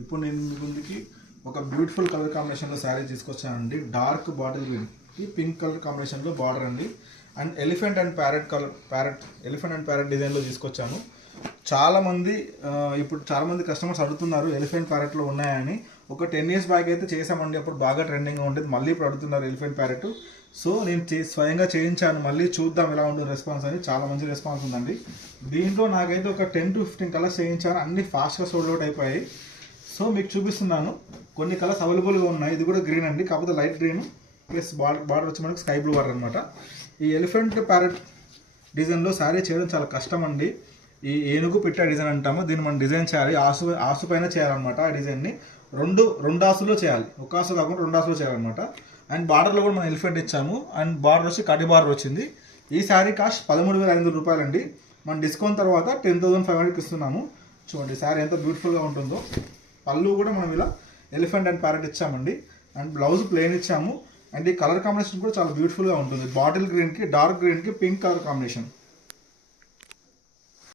ఇప్పుడు నేను మీ ముందుకి ఒక బ్యూటిఫుల్ కలర్ కాంబినేషన్లో శారీ తీసుకొచ్చానండి. డార్క్ బాటిల్ గ్రీన్కి పింక్ కలర్ కాంబినేషన్లో బార్డర్ అండి. అండ్ ఎలిఫెంట్ అండ్ ప్యారెట్ డిజైన్లో తీసుకొచ్చాను. చాలామంది కస్టమర్స్ అడుగుతున్నారు ఎలిఫెంట్ ప్యారెట్లో ఉన్నాయని. ఒక 10 years బ్యాక్ అయితే చేసామండి, అప్పుడు బాగా ట్రెండింగ్గా ఉండేది. మళ్ళీ ఇప్పుడు అడుగుతున్నారు ఎలిఫెంట్ ప్యారెట్. సో నేను స్వయంగా చేయించాను, మళ్ళీ చూద్దాం ఎలా ఉంటుంది రెస్పాన్స్ అని. చాలా మంచి రెస్పాన్స్ ఉందండి. దీంట్లో నాకైతే ఒక 10 to 15 కలర్స్ చేయించాను, అన్ని ఫాస్ట్గా సోల్డ్ అవుట్ అయిపోయాయి. సో మీకు చూపిస్తున్నాను, కొన్ని కలర్స్ అవైలబుల్గా ఉన్నాయి. ఇది కూడా గ్రీన్ అండి, కాకపోతే లైట్ గ్రీన్ ప్లస్ బార్డర్ వచ్చి మనకి స్కై బ్లూ బార్డర్ అనమాట. ఈ ఎలిఫెంట్ ప్యారెట్ డిజైన్లో శారీ చేయడం చాలా కష్టం అండి. ఈ ఏనుగు పిట్ట డిజైన్ అంటాము, దీన్ని మనం డిజైన్ చేయాలి. ఆసు పైన చేయాలన్నమాట. ఆ డిజైన్ని రెండు ఆసులో చేయాలి, ఒక ఆసు కాకుండా 2 ఆసులో చేయాలన్నమాట. అండ్ బార్డర్లో కూడా మనం ఎలిఫెంట్ ఇచ్చాము. అండ్ బార్డర్ వచ్చి కడి బార్డర్ వచ్చింది. ఈ శారీ కాస్ట్ 13,500 రూపాయలు అండి. మన డిస్కౌంట్ తర్వాత 10,500కి ఇస్తున్నాము. చూడండి శారీ ఎంత బ్యూటిఫుల్గా ఉంటుందో. పళ్ళు కూడా మనం ఇలా ఎలిఫెంట్ అండ్ ప్యారెట్ ఇచ్చామండి. అండ్ బ్లౌజ్ ప్లెయిన్ ఇచ్చాము. అండ్ ఈ కలర్ కాంబినేషన్ కూడా చాలా బ్యూటిఫుల్గా ఉంటుంది. బాటిల్ గ్రీన్కి డార్క్ గ్రీన్కి పింక్ కలర్ కాంబినేషన్.